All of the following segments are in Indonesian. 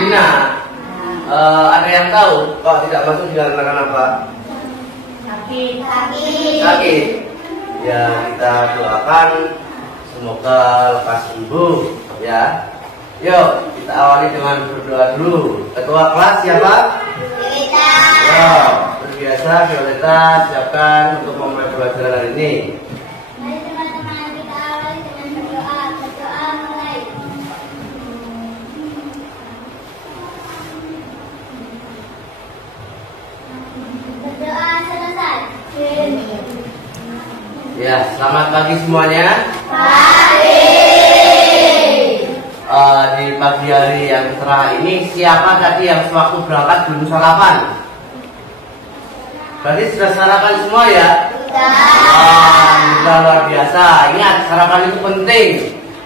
Dina. Ada yang tahu kalau tidak masuk dikarenakan apa? Sakit. Ya, kita doakan semoga lekas sembuh ya. Yuk, kita awali dengan berdoa dulu. Ketua kelas siapa? Violeta. Ya, berbiasa Violeta siapkan untuk memulai pelajaran hari ini. Mari teman-teman kita awali dengan berdoa. Berdoa mulai. Berdoa selesai. Ya, selamat pagi semuanya. Di pagi hari yang cerah ini siapa tadi yang sewaktu berangkat belum sarapan? Berarti sudah sarapan semua ya? Sudah luar biasa. Ingat, sarapan itu penting.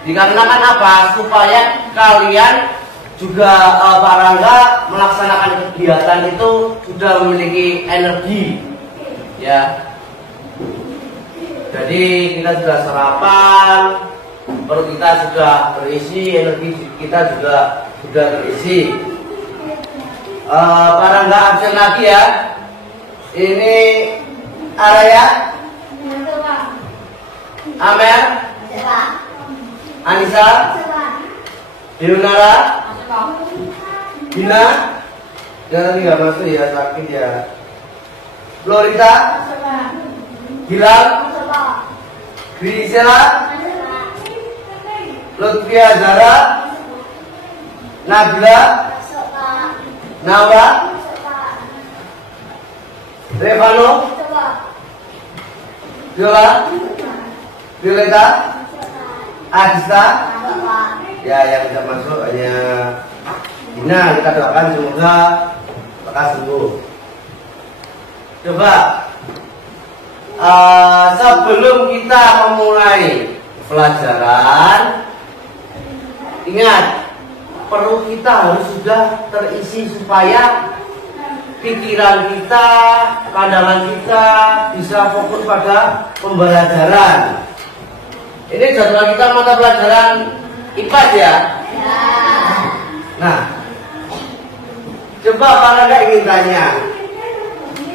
Dikarenakan apa? Supaya kalian juga Pak Rangga melaksanakan kegiatan itu sudah memiliki energi ya. Jadi kita sudah sarapan, perut kita sudah terisi, energi kita juga sudah terisi. Pak Rangga absen lagi ya. Ini Araya, Amer, Anissa, Yunara, Dina, jangan nggak masuk ya, sakit ya. Florita, Gilang, Grisela, Lutfia Zara, Nabila, Nawa, Revano, Viola, Violeta, Adista. Ya, yang tidak masuk hanya Dina. Kita doakan semoga lekas sembuh. Coba sebelum kita memulai pelajaran, ingat, perut kita harus sudah terisi supaya pikiran kita, pandangan kita bisa fokus pada pembelajaran. Ini jadwal kita mata pelajaran IPA ya? Nah, coba Pak Rangga ingin tanya,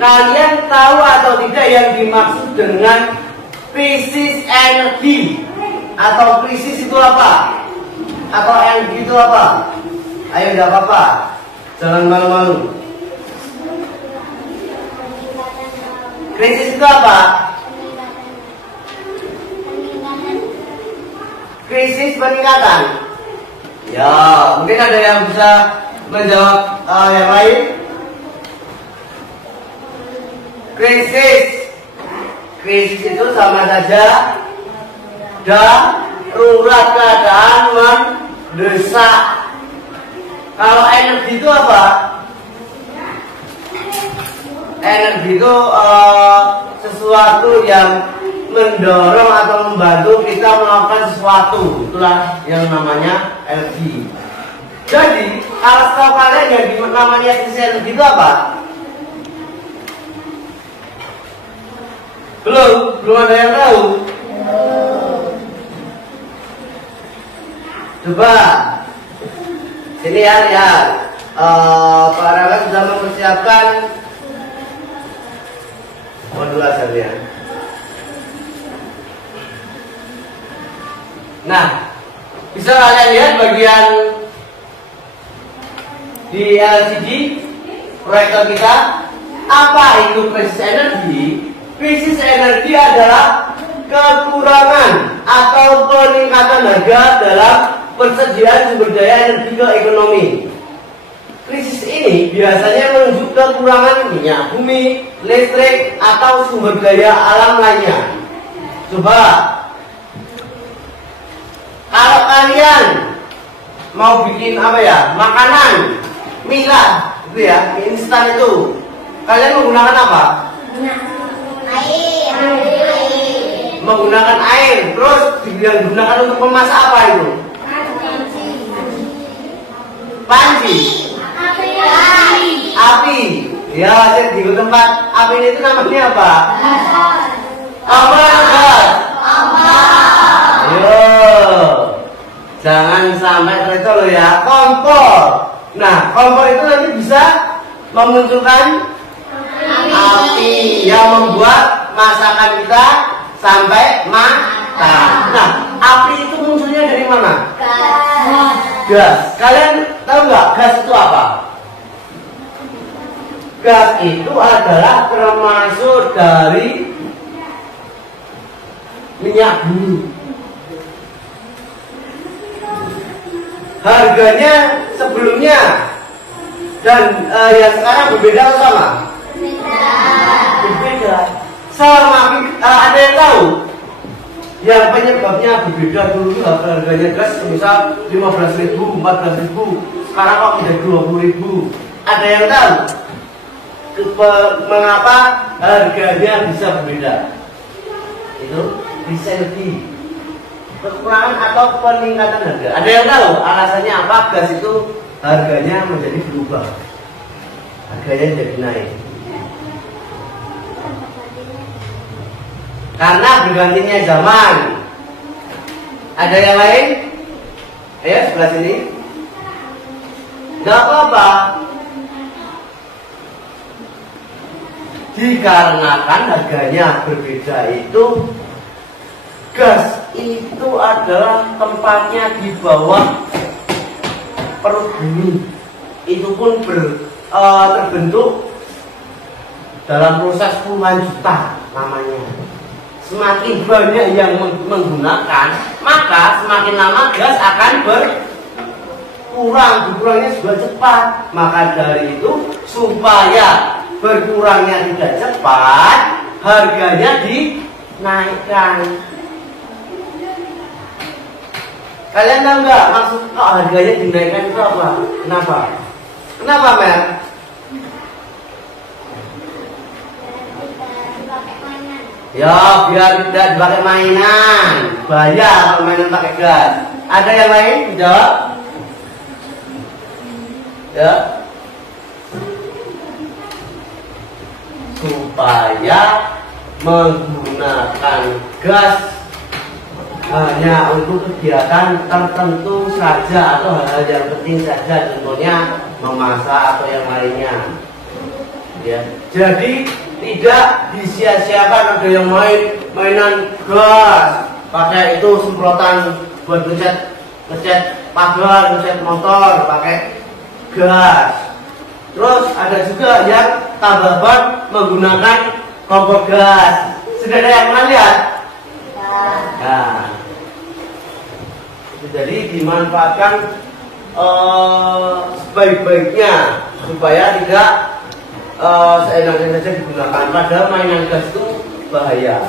kalian tahu atau tidak yang dimaksud dengan krisis energi? Atau krisis itu apa? Atau energi itu apa? Ayo, tidak apa-apa, jangan malu-malu. Krisis itu apa? Krisis peningkatan. Ya, mungkin ada yang bisa menjawab yang lain. Krisis itu sama saja darurat, keadaan mendesak. Kalau energi itu apa? Energi itu sesuatu yang mendorong atau membantu kita melakukan sesuatu. Itulah yang namanya energi. Jadi, kalau tahu kalian yang namanya krisis energi itu apa? Belum ada yang tahu. Coba sini ya, lihat. Pak Rangga sudah mempersiapkan modul asalnya. Nah, bisa kalian lihat bagian di LCD proyektor kita. Apa itu krisis energi? Krisis energi adalah kekurangan atau peningkatan harga dalam persediaan sumber daya energi ke ekonomi. Krisis ini biasanya menunjuk kekurangan minyak bumi, listrik, atau sumber daya alam lainnya. Coba, kalau kalian mau bikin apa ya, makanan, mie lah, itu ya, mie instan itu, kalian menggunakan apa? Air. Menggunakan air. Terus digunakan untuk memasak apa itu? Panci. Api. Ya, di tempat api itu namanya apa? Kompor gas. Ayo. Jangan sampai terkecoh loh ya. Kompor. Nah, kompor itu nanti bisa memunculkan api yang membuat masakan kita sampai matang. Nah, api itu munculnya dari mana? Gas. Kalian tahu nggak gas itu apa? Gas itu adalah termasuk dari minyak bumi. Harganya sebelumnya dan yang sekarang berbeda atau sama? Berbeda. Semakin ada yang tahu yang penyebabnya berbeda. Dulu harganya gas misal 15.000, 14.000, sekarang kok menjadi 20.000. Ada yang tahu mengapa harganya bisa berbeda? Itu energi, kekurangan atau peningkatan harga. Ada yang tahu alasannya apa gas itu harganya menjadi berubah, harganya jadi naik? Karena bergantinya zaman. Ada yang lain? Ayo sebelah sini. Gak apa-apa. Dikarenakan harganya berbeda itu, gas itu adalah tempatnya di bawah perut bumi. Itu pun terbentuk dalam proses puluhan juta namanya. Semakin banyak yang menggunakan, maka semakin lama gas akan berkurangnya juga cepat. Maka dari itu supaya berkurangnya tidak cepat, harganya dinaikkan. Kalian tahu nggak maksud harganya dinaikkan itu apa? Kenapa? Kenapa, Mel? Ya, biar tidak dipakai mainan. Bayar kalau mainan pakai gas. Ada yang lain? Jawab. Ya. Supaya menggunakan gas hanya untuk kegiatan tertentu saja atau hal-hal yang penting saja, contohnya memasak atau yang lainnya. Ya, jadi tidak disia-siakan. Ada yang mainan gas, pakai itu semprotan buat ngecat pagar, ngecat motor, pakai gas. Terus ada juga yang tambah ban menggunakan kompor gas. Sudah ada yang pernah lihat? Nah, jadi dimanfaatkan sebaik-baiknya supaya tidak seenaknya saja digunakan. Padahal mainan gas itu bahaya.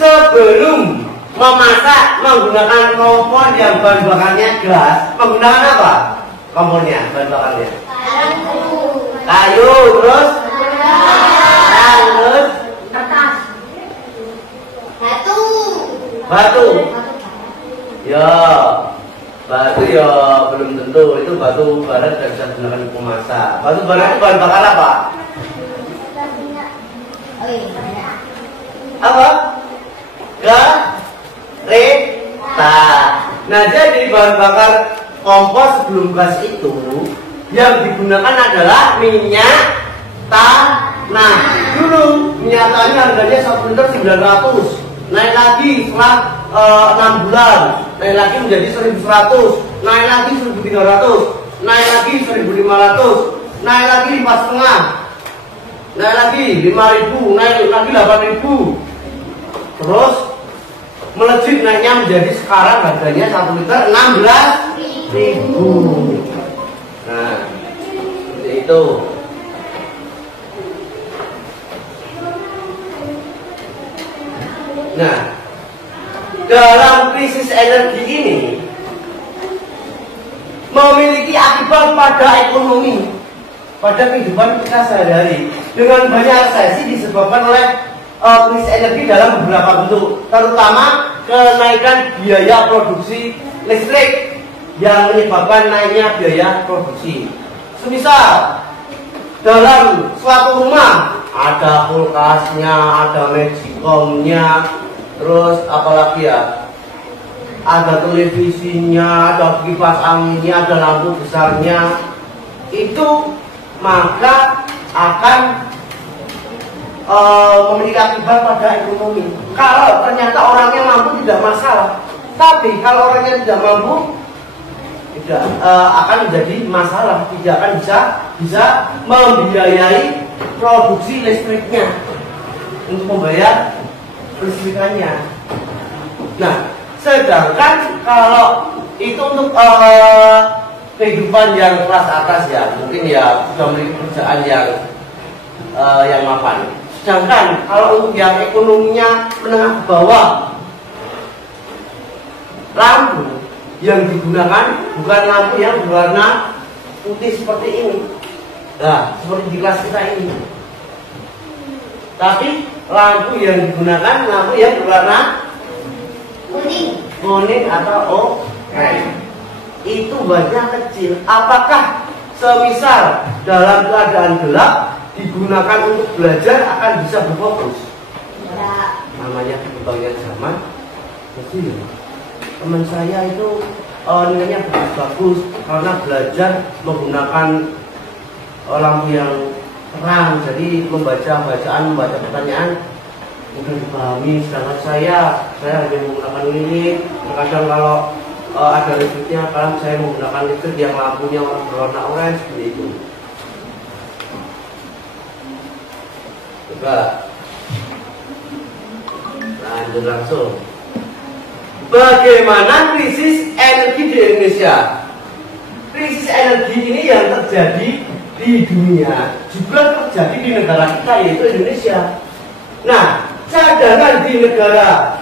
Sebelum memasak menggunakan kompor yang bahan bakarnya gas, menggunakan apa? Kompornya, bahan bakarnya kayu, terus kertas, batu. Ya, batu ya belum tentu. Itu batu bara tidak bisa digunakan untuk memasak. Batu bara itu bahan bakar apa? Apa? Kereta. Nah, jadi bahan bakar kompor sebelum gas itu yang digunakan adalah minyak tanah. Dulu minyak tanah harganya 1 liter 900, naik lagi setelah 6 bulan, naik lagi menjadi 1.100, naik lagi 1.300, naik lagi 1.500, naik lagi 4,5, naik lagi 5.000, naik lagi 8.000, terus melejit naiknya menjadi sekarang harganya 1 liter 16.000. Nah, seperti itu. Nah, dalam krisis energi ini memiliki akibat pada ekonomi, pada kehidupan kita sehari-hari. Dengan banyak resesi disebabkan oleh krisis energi dalam beberapa bentuk, terutama kenaikan biaya produksi listrik yang menyebabkan naiknya biaya produksi. Semisal dalam suatu rumah ada kulkasnya, ada magicomnya, terus apalagi ya, ada televisinya, ada kipas anginnya, ada lampu besarnya, itu maka akan memiliki akibat pada ekonomi. Kalau ternyata orangnya mampu tidak masalah, tapi kalau orangnya tidak mampu tidak akan menjadi masalah, tidak akan bisa membiayai produksi listriknya untuk membayar listrikannya. Nah, sedangkan kalau itu untuk kehidupan yang kelas atas ya, mungkin ya sudah memiliki pekerjaan yang mapan. Sedangkan kalau untuk yang ekonominya menengah ke bawah, lampu yang digunakan bukan lampu yang berwarna putih seperti ini. Nah, seperti di kelas kita ini. Tapi lampu yang digunakan lampu yang berwarna kuning atau oranye. Itu banyak kecil. Apakah semisal dalam keadaan gelap digunakan untuk belajar akan bisa berfokus? Ya. Namanya berbagai zaman. Jadi teman saya itu nilainya bagus karena belajar menggunakan lampu yang terang, jadi membaca pertanyaan mudah dipahami. Sedangkan saya hanya menggunakan lilin. Kadang kalau ada listriknya, kadang saya menggunakan listrik yang lampunya berwarna oranye seperti itu. Coba lanjut langsung. Bagaimana krisis energi di Indonesia? Krisis energi ini yang terjadi di dunia juga terjadi di negara kita, yaitu Indonesia. Nah, cadangan di negara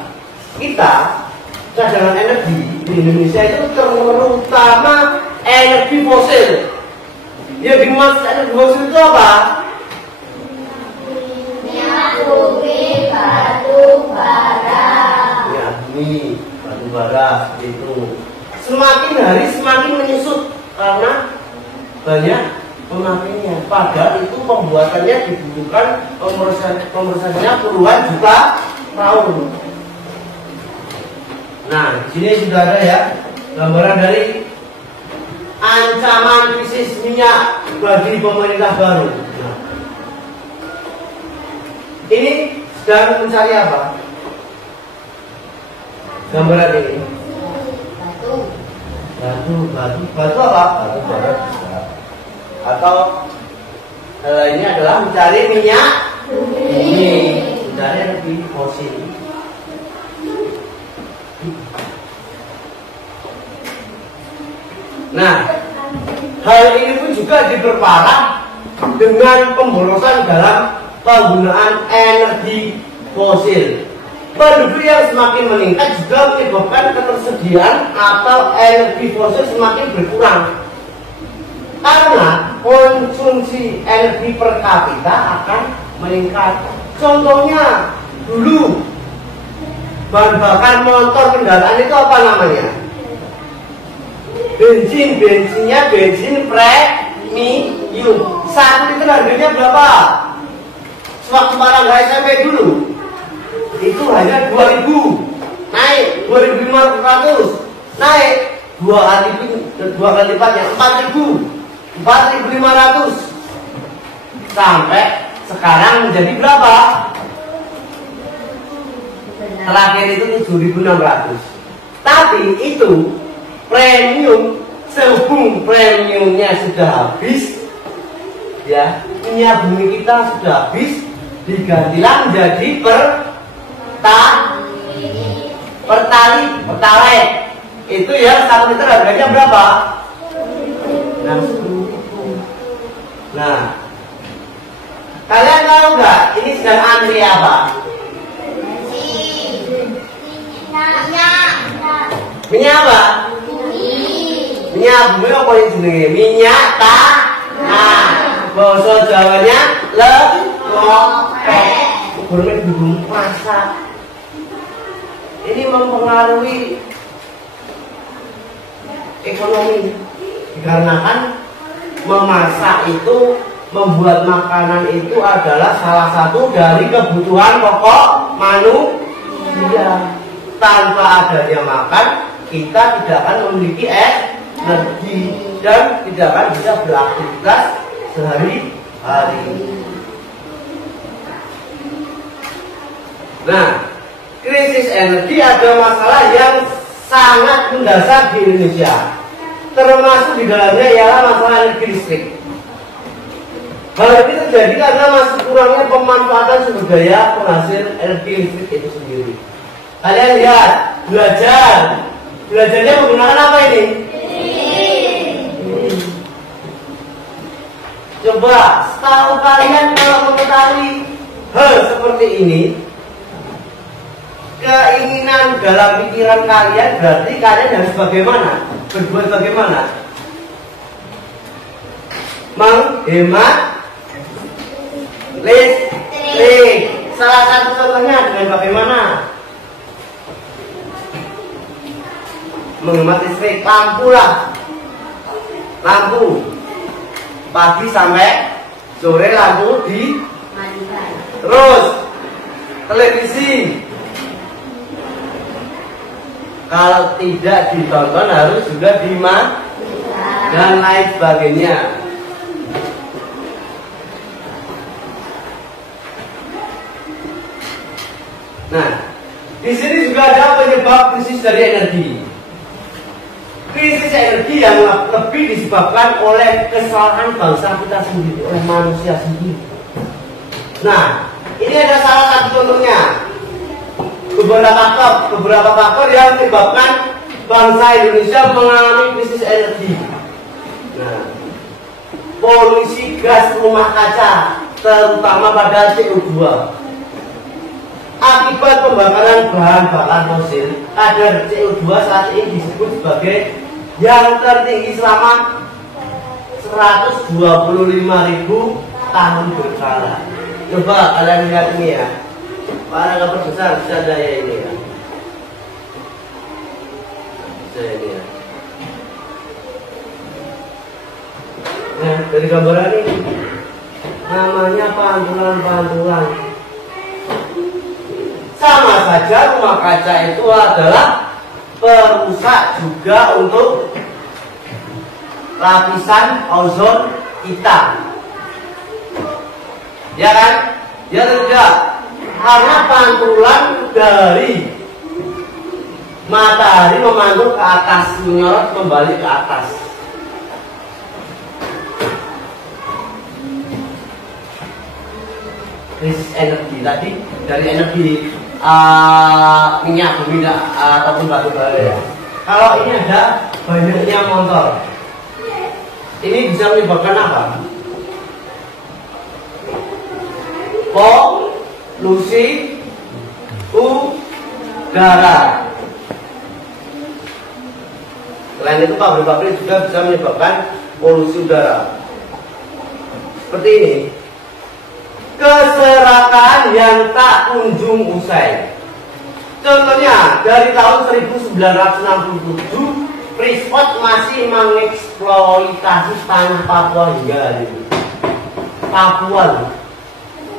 kita, cadangan energi di Indonesia itu terutama energi fosil. Yang dimaksud energi fosil itu apa? Minyak, bumi, batu bara. Ya, bumi, batu bara itu semakin hari semakin menyusut karena banyak pemakainya. Padahal itu pembuatannya dibutuhkan pemrosesannya puluhan juta tahun. Nah, di sini sudah ada ya gambaran dari ancaman krisis minyak bagi pemerintah baru. Nah, ini sedang mencari apa? Gambaran ini. Batu apa? Batu bara. Atau ini adalah mencari minyak bumi, mencari energi fosil. Nah, hal ini pun juga diperparah dengan pemborosan dalam penggunaan energi fosil. Penduduk yang semakin meningkat juga menyebabkan ketersediaan atau energi fosil semakin berkurang. Karena konsumsi energi per kapita akan meningkat. Contohnya dulu bahan bakar motor kendaraan itu apa namanya? Bensinnya bensin premium. Saat itu harganya berapa? Sewaktu Marangga SMP dulu itu hanya 2.000, naik 2.500, naik dua kali lipatnya 4.500 sampai sekarang menjadi berapa? Terakhir itu 7.600. Tapi itu premium, sehubung premiumnya sudah habis, ya minyak bumi kita sudah habis, digantilah menjadi pertalite. Itu ya 1 liter harganya berapa? 60.000. Nah, kalian tahu nggak ini sedang antri apa? Minyak apa? Minyak bumi apa yang jenenge? Minyak tanah. Bahasa Jawanya lepopek. Boleh dulu masak. Ini mempengaruhi ekonomi dikarenakan memasak itu, membuat makanan itu adalah salah satu dari kebutuhan pokok manusia. Tanpa adanya makan kita tidak akan memiliki energi dan tidak akan bisa beraktivitas sehari-hari. Nah, krisis energi ada masalah yang sangat mendasar di Indonesia, termasuk di dalamnya ialah masalah energi listrik. Hal ini terjadi karena masih kurangnya pemanfaatan sumber daya penghasil energi listrik itu sendiri. Kalian lihat, belajarnya menggunakan apa ini? Coba, setahu kalian kalau mengetahui hal seperti ini, keinginan dalam pikiran kalian berarti kalian harus bagaimana? Berbuat bagaimana? Menghemat listrik. Salah satu contohnya dengan bagaimana? Menghemat listrik, lampu lah. Lampu pagi sampai sore lampu dimatikan. Terus televisi, kalau tidak ditonton harus juga dimatikan dan lain sebagainya. Nah, di sini juga ada penyebab krisis dari energi. Krisis energi yang lebih disebabkan oleh kesalahan bangsa kita sendiri, oleh manusia sendiri. Nah, ini ada salah satu contohnya. Beberapa faktor yang menyebabkan bangsa Indonesia mengalami krisis energi. Nah, polusi gas rumah kaca, terutama pada CO2. Akibat pembakaran bahan bakar fosil, kadar CO2 saat ini disebut sebagai yang tertinggi selama 125.000 tahun berkala. Coba kalian lihat ini ya, para kapal besar bisa daya ini ya, bisa ini ya. Nah, dari gambaran ini namanya pantulan-pantulan. Sama saja rumah kaca itu adalah perusak juga untuk lapisan ozon kita, ya kan? Ya tidak, karena pantulan dari matahari memantul ke atas, menyorot kembali ke atas. Krisis energi tadi dari energi minyak bumi ataupun batu bara ya. Kalau ini ada banyaknya motor, ini bisa menyebabkan apa? Polusi udara. Selain itu pabrik-pabrik juga bisa menyebabkan polusi udara. Seperti ini. Keserakaan yang tak kunjung usai. Contohnya dari tahun 1967 Freeport masih mengeksploitasi tanah Papua hingga hari ini. Papua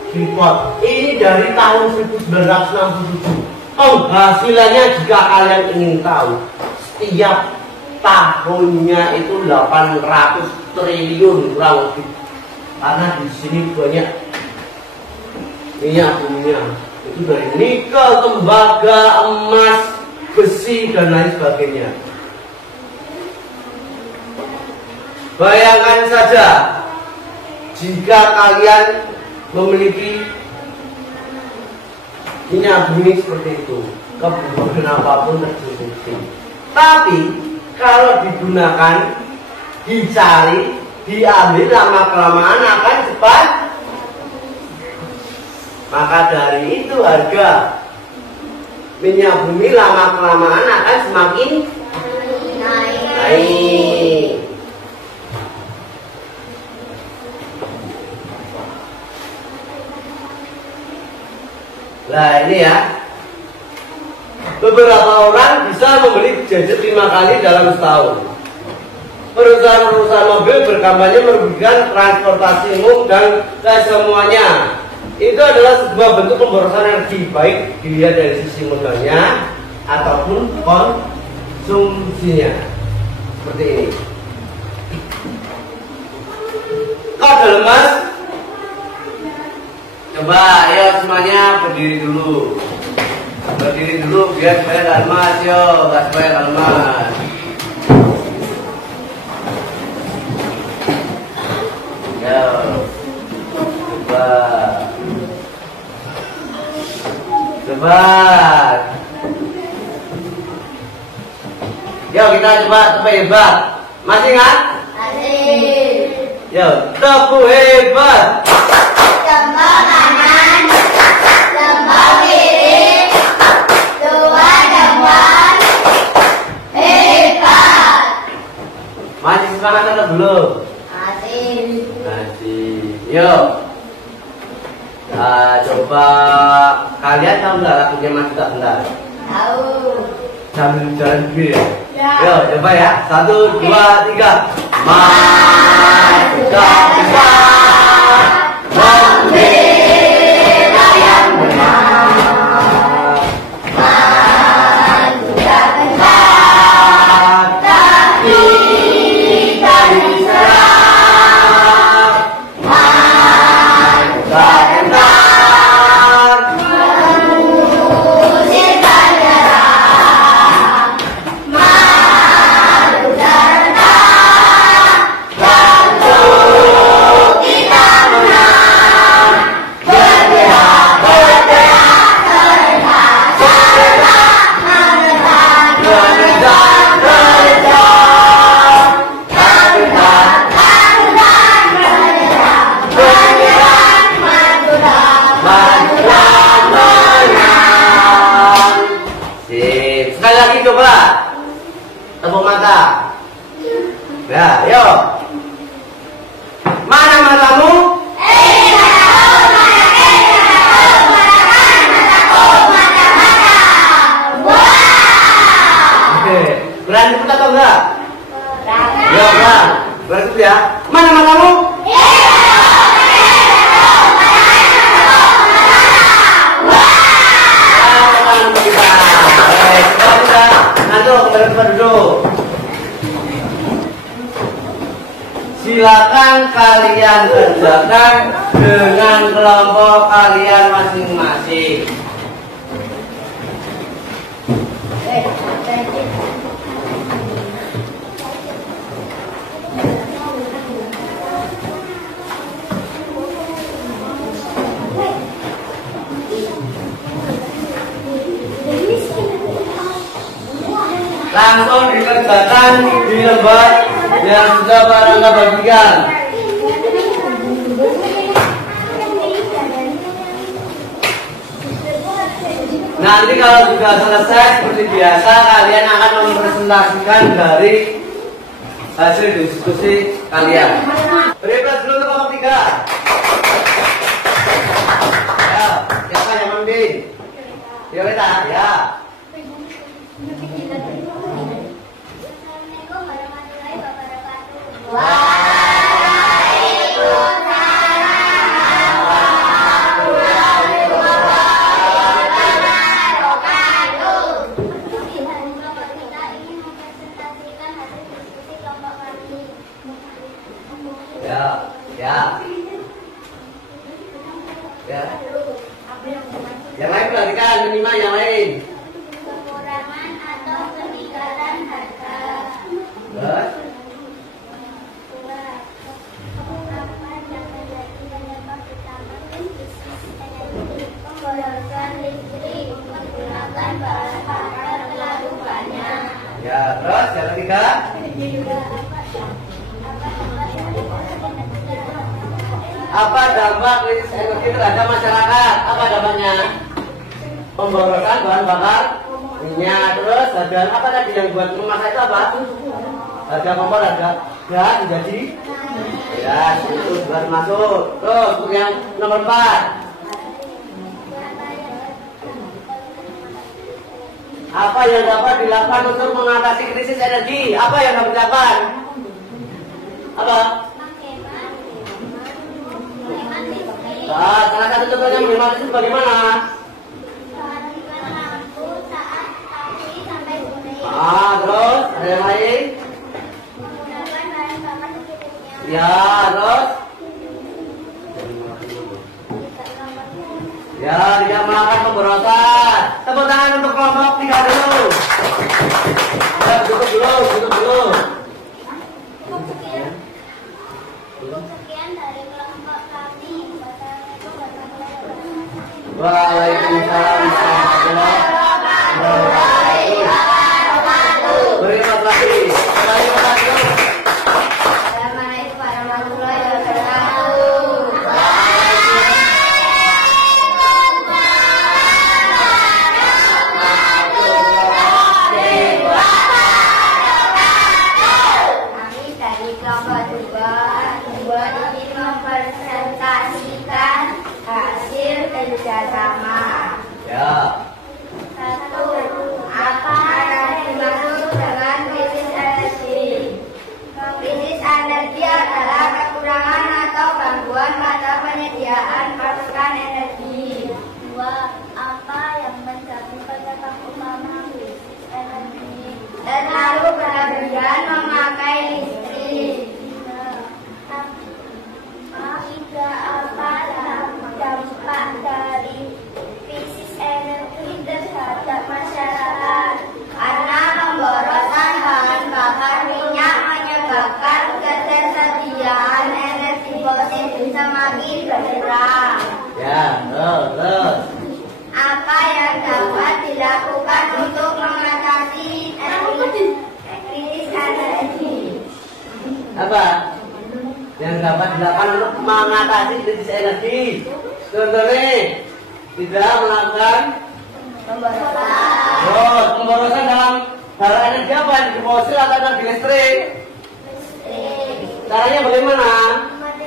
Freeport ini dari tahun 1967. Penghasilannya jika kalian ingin tahu, setiap tahunnya itu 800 triliun kurang lebih. Karena di sini banyak minyak buminya, itu dari nikel, tembaga, emas, besi dan lain sebagainya. Bayangkan saja jika kalian memiliki minyak bumi seperti itu, kebutuhan apapun tercukupi. Tapi kalau digunakan, dicari, diambil, lama-kelamaan akan cepat. Maka dari itu harga minyak bumi lama-kelamaan akan semakin naik. Nah ini ya, beberapa orang bisa membeli gadget 5 kali dalam setahun. Perusahaan-perusahaan mobil berkampanye merugikan transportasi umum dan kesemuanya. Itu adalah sebuah bentuk pemborosan energi, baik dilihat dari sisi modalnya ataupun fungsinya seperti ini. Kok lemas? Coba ayo semuanya berdiri dulu. Berdiri dulu biar supaya gak lemas, yo, gak supaya gak lemas. Yo, coba. Yo kita coba tepuk hebat. Masih nggak? Masih. Yo tepuk hebat. Jempol kanan, jempol kiri, dua jempol. Hebat. Masih semangat atau belum? Masih. Masih. Yo. Nah, coba kalian tahu nggak lagunya Mas Duta Bentar? Tahu. Sambil jalan dulu ya. Ya. Yo, coba ya. 1, 2, 3. Mas Duta Bentar, membela yang benar. Mas Duta Bentar, tapi dari serang. Mas Duta Bentar, mengusir penyerang. Mas Duta Bentar, tentu kita menang. Bergerak, bergerak, serentak, serentak, menekan. mengejar, mengejar. Habitat, Lakukan menyerang, bergerak, majulah. majulah, menang. Sip. Sekali lagi coba. Tepuk mata. Ya, yuk. Mana matamu? Oke. Berani putar atau enggak? Ya, berani. Berani itu ya. Mana matamu? Silakan kalian kerjakan dengan kelompok kalian masing-masing. Langsung dikerjakan di lembar yang sudah Anda bagikan. Nanti kalau sudah selesai seperti biasa, kalian akan mempresentasikan dari hasil diskusi kalian. Beri aplaus dulu untuk kelompok 3. Ya, siapa yang memimpin? Violeta, ya. Assalamualaikum warahmatullahi wabarakatuh. Kita ingin mempresentasikan hasil diskusi kelompok kami. Ya, ya. Ya. Yang lain perhatikan, minimal yang lain. Kekurangan atau peningkatan harga. Terus? Apa yang menjadi penyebab utama bisnis energi? Pemborosan listrik menggunakan bahan bakar terlalu banyak. Ya, terus yang ketiga? Apa dampak krisis energi terhadap masyarakat? Apa dampaknya? Pemborosan bahan bakar minyak. Terus harga apa tadi yang buat rumah saya itu apa? Harga kompor, harga gas jadi ya itu baru masuk. Terus untuk yang nomor 4, apa yang dapat dilakukan untuk mengatasi krisis energi? Apa yang dapat dilakukan? Apa? Nah, salah satu contohnya menghemat itu bagaimana? Terus ada yang lain? Menggunakan bahan bakar secukupnya. Ya, terus? Ya, tidak melakukan pemborosan. Tepuk tangan untuk kelompok 3 dulu. Ya, tutup dulu. Cukup sekian dari kelompok kami. Wassalamualaikum warahmatullahi wabarakatuh. Waalaikumsalam warahmatullahi wabarakatuh. Beri aplaus lagi. Assalamualaikum warahmatullahi wabarakatuh. Kami dari kelompok 2 ingin mempresentasikan hasil kerjasama. Ya. 1. Apa yang dimaksud dengan krisis energi? Krisis energi adalah kekurangan atau gangguan pada penyediaan pasokan energi. 2. Apa yang menjadi penyebab utama krisis energi? Terlalu berlebihan memakai listrik. 3. Apa dampak dari krisis energi terhadap masyarakat? Karena pemborosan bahan bakar minyak menyebabkan ketersediaan energi fosil semakin berkurang. Ya, terus. Apa yang dapat dilakukan untuk mengatasi krisis energi? Apa yang dapat dilakukan untuk mengatasi krisis energi? Contohnya, tidak melakukan Pemborosan pemborosan dalam hal energi apa? Energi fosil atau energi listrik? Caranya bagaimana?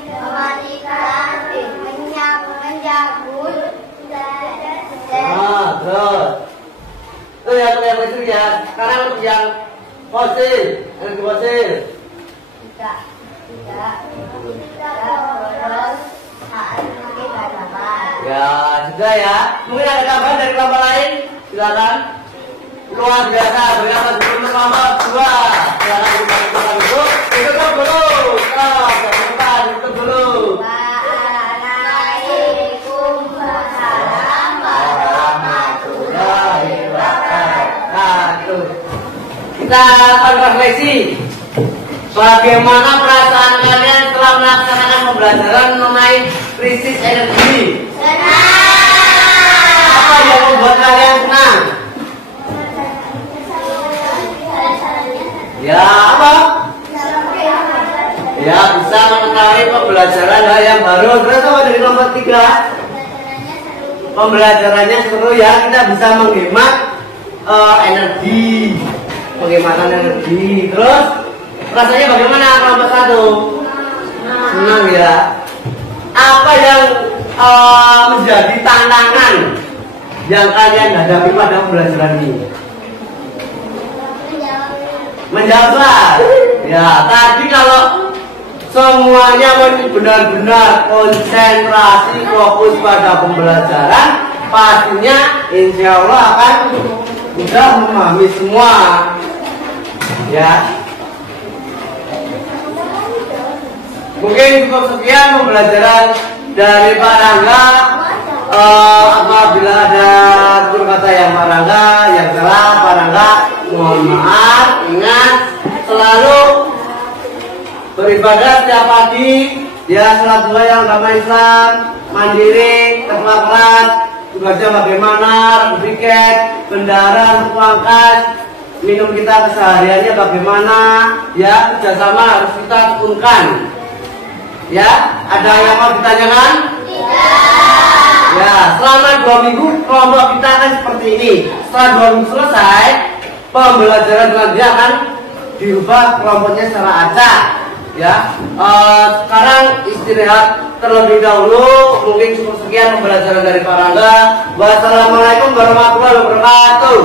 mematikan mencabut Terus. Itu ya untuk yang listrik ya. Sekarang untuk yang fosil, energi fosil. tidak boros saat memakai bahan bakar. Ya, sudah ya. Mungkin ada tambahan dari kelompok lain? Silakan. Luar biasa, berikan untuk kelompok 2. Silakan buka dulu. Tutup dulu. Tutup dulu. Waalaikumsalam warahmatullahi wabarakatuh. Kita akan refleksi. Bagaimana perasaan kalian setelah melaksanakan pembelajaran mengenai krisis energi? Apa yang membuat kalian senang? Ya, apa? Ya, bisa mengetahui pembelajaran hal yang baru. Terus apa dari kelompok 3? Pembelajarannya seru ya, kita bisa menghemat energi, penghematan energi. Terus rasanya bagaimana kelompok 1? Senang ya. Apa yang menjadi tantangan yang kalian hadapi pada pembelajaran ini? Menjawab. Ya, tadi kalau semuanya benar-benar konsentrasi fokus pada pembelajaran, pastinya insya Allah akan mudah memahami semua. Ya. Mungkin cukup sekian pembelajaran dari Pak Rangga. Apabila ada tutur kata yang Pak Rangga yang salah, Pak Rangga mohon maaf. Ingat selalu beribadah setiap pagi, ya salat dua yang agama Islam, mandiri, ketua kelas, tugasnya bagaimana, tiket, kendaraan, pangkat, minum kita kesehariannya bagaimana, ya kerjasama harus kita tekunkan. Ya, ada yang mau ditanyakan? Tidak. Ya, selama 2 minggu kelompok kita akan seperti ini. Setelah 2 minggu selesai, pembelajaran selanjutnya akan dirubah kelompoknya secara acak. Ya, sekarang istirahat terlebih dahulu. Mungkin cukup sekian pembelajaran dari Pak Rangga. Wassalamualaikum warahmatullahi wabarakatuh.